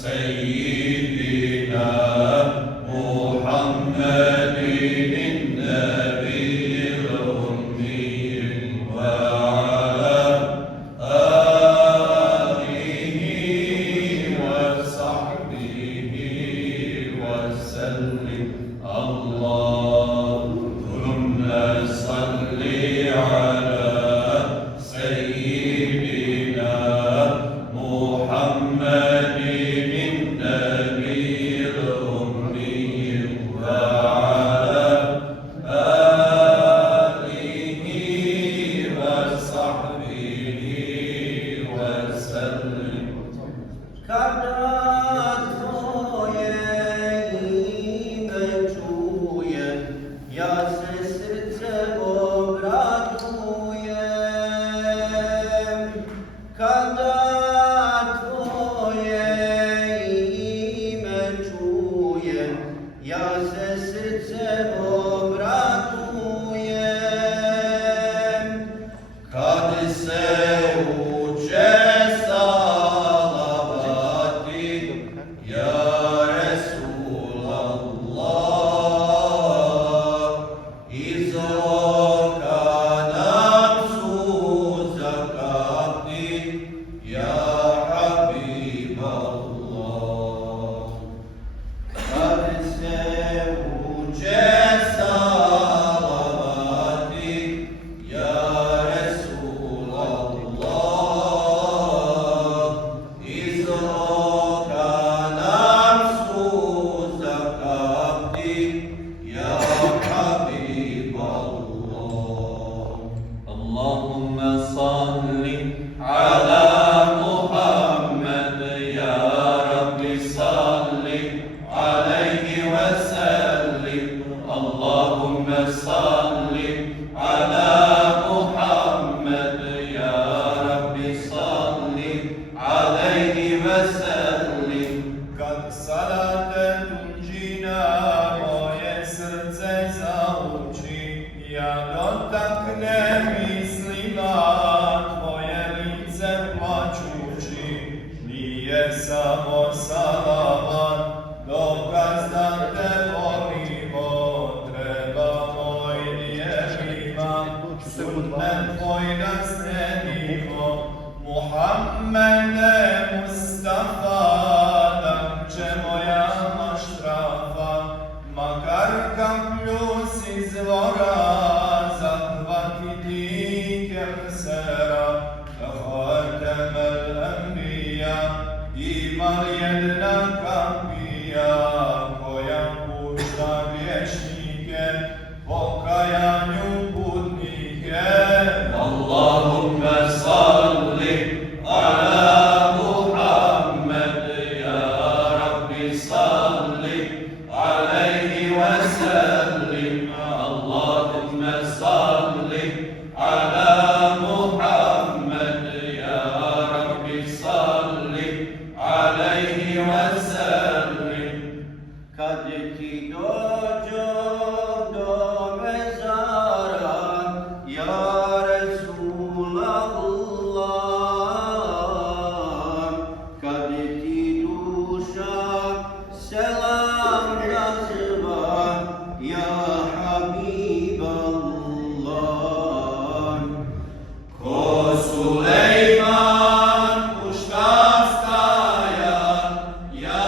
سيدنا محمد النبي الأمي وعلى آله وصحبه وسلم. اللهم صل على سيدنا محمد النبي الأمي وعلى آله وصحبه وسلم. Ja se srce obradujem, kada tvoje ime čujem. Ja se srce obradujem, Kad se uče salavati, ja Resulallah, iz oka nam suza kapti, ja Habiballah. kad se Uče salavati, ja Resulallah, iz oka nam suza kapti, ja Habiballah. Allahumma salli ala Muhammad, ya Rabbi salli alayhi wa sallim. Allahumma salli ala Muhammad, ya Rabbi salli alayhi wa sallim. kad salate tunđina moje srce zauči, ja dotaknem mislima tvoje lice plačući. Nije samo salavat dokaz da te volimo, trebamo i vjerima sunnet tvoj da slijedimo. Muhammede Mustafa, nam ćemo ja maštrafa, makar kaplju s izvora zahvatiti Kevsera. Hatem el-Anbiya, iman jedna kapija koja pušta vješnike, pokajanju putnike. Allahumma salli ala Muhammad, ya Rabbi salli alayhi wa sallim. Allahumma salli ala Muhammad, ya Rabbi salli alayhi wa sallim. Kad ti dođo do mezara, ja Resulallah, kad ti duša selam nazva, ja Habiballah. Ko Sulejman pušta staja, ja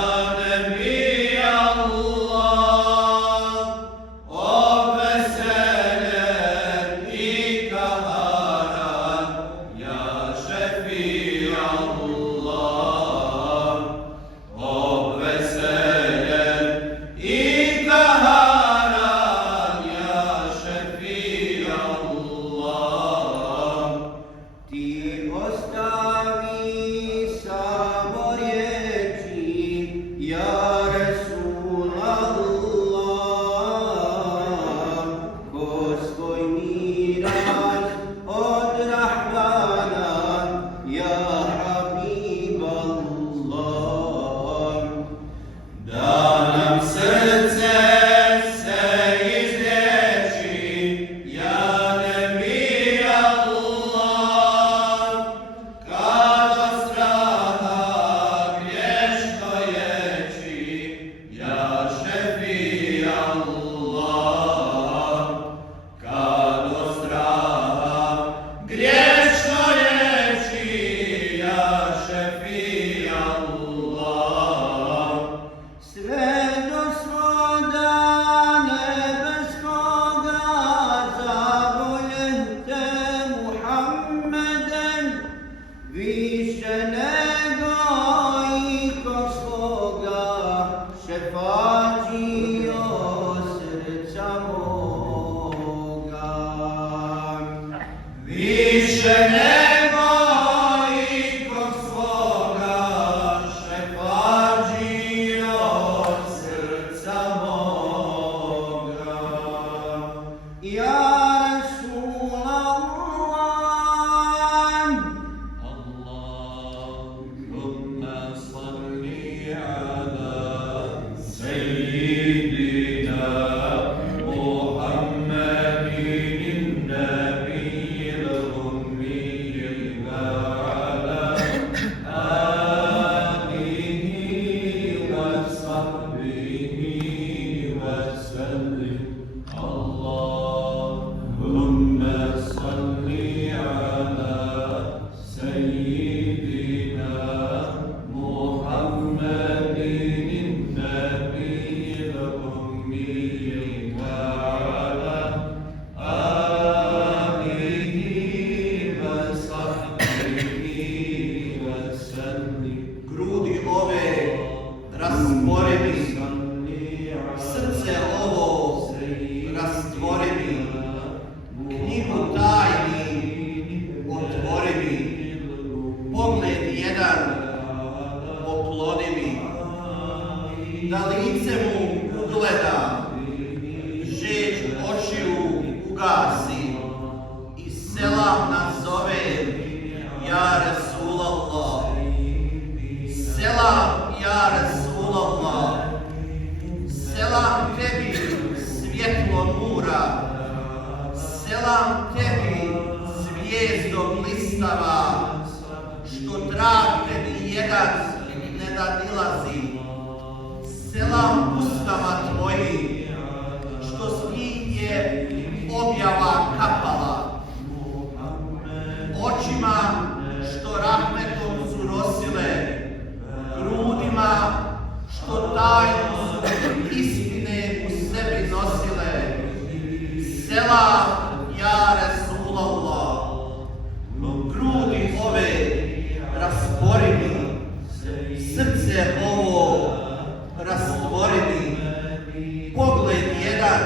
da lice mu ugleda, žeđ očiju ugasi i selam nazove, ja Rasulallah. Selam, ja Rasulallah. Selam tebi, svjetlo nura. Selam tebi, zvijezdo blistava, što trag tebi jedan ne nadilazi. Selam ustama tvoji, što s njih je objava kapala. Očima što rahmetom su nosile, grudima što tajnu istine u sebi nosile. Selam, ja Rasulallah. Grudi ove rasporini, srce ovo rastvoreni, pogled jedan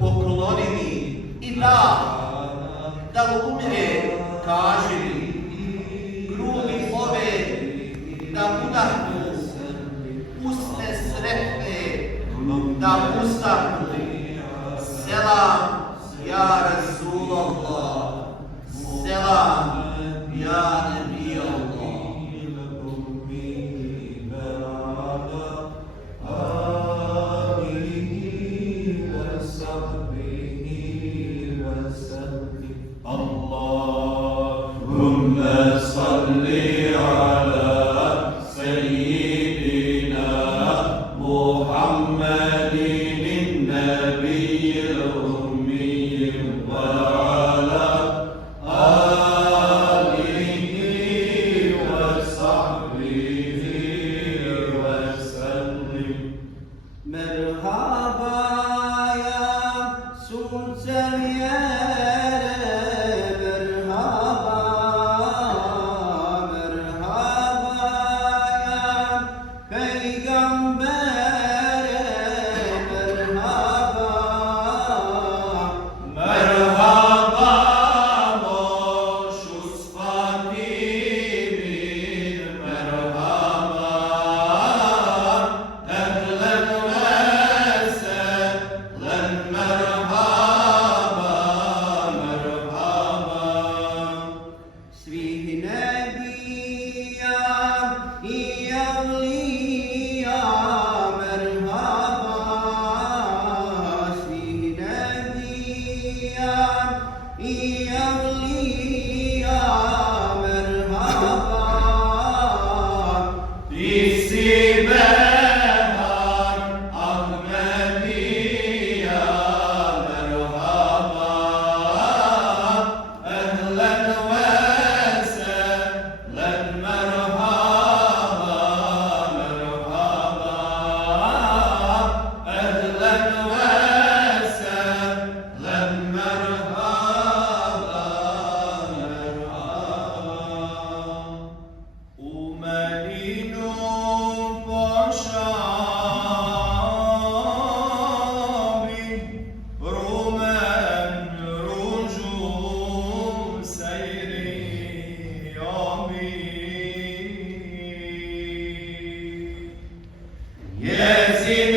pokloni mi i da li umire kaži mi. Grudi ove da udahnu, usne sretne da ustahnu. Selam, ja Rasulallah. Selam, ja Nabi Allah. اللهم صل على سيدنا محمد النبي الأمي وعلى آله وصحبه وسلم. Merhaba ya sultan yere, merhaba, merhaba ya peygambere, merhaba. Merhaba moşuz Fatih'in, merhaba ehlen ve sehlen, merhaba, merhaba. Svih nebija i avlija, merhaba. Svih nebija i avlija, merhaba. Ti si behar Ahmedija, merhaba ehlen ve sehlen, merhaba, merhaba ehlen ve sehlen, merhaba, merhaba. U Medinu pošavi, rumen ružum sejrijomi. Jezin